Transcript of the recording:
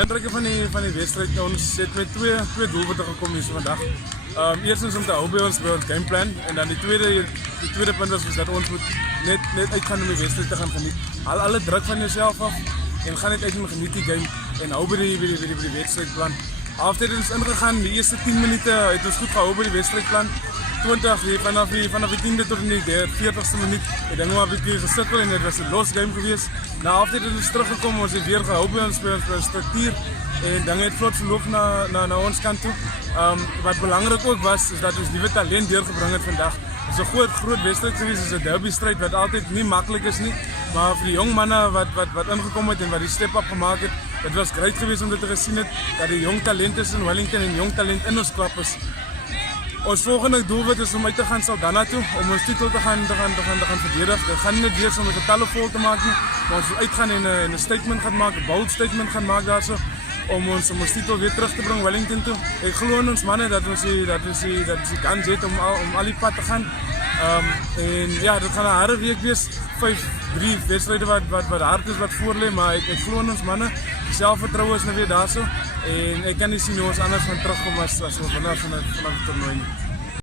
Indrukke van die wedstrijd, ons het met twee doelpunten gekomen hier vandaag. Eerstens om te hou by ons gameplan en dan die tweede punt was dat ons moet net uitgaan om die wedstrijd te gaan geniet. Haal alle druk van jezelf af en gaan net uit en geniet die game en hou by die wedstrijdplan. Halftyd het ons ingegaan, die eerste 10 minuten het ons goed gehou by die wedstrijdplan. 20 vanaf die 10e tot in die 40ste minuut het dan maar 'n bietjie gesukkel en dit was 'n los game geweest. Na halftyd het ons teruggekom, ons het weer gehou by ons struktuur en dan het vlot verloop na ons kant toe. Wat belangrik ook was is dat ons nuwe talent deurgebring het vandag. Dit is 'n groot wedstryd geweest, dit is 'n derby stryd wat altyd nie maklik is nie, maar vir die jong manne wat ingekom het en wat die step up gemaak het, dit was great geweest om dit te gesien het dat die jong talent is in Wellington en jong talent in ons klub is. Ons volgende doelwit is om uit te gaan Saldanha toe om ons titel te gaan verdedig. Dit gaan nie net wees om die getalle vol te maak nie, maar ons wil uitgaan en 'n statement gaan maak, 'n bold statement gaan maak daarso om ons titel weer terug te bring Wellington toe. Ek glo in ons manne dat ons die kans het om al die pad te gaan. En ja, dit gaan 'n harde week wees. 5-3 wedstryde wat hard is wat voor lê, maar ek glo in ons manne. Die selfvertroue is nou weer daarso en ek kan nie sien hoe ons anders gaan terugkom as ons vanaf die toernooi nie.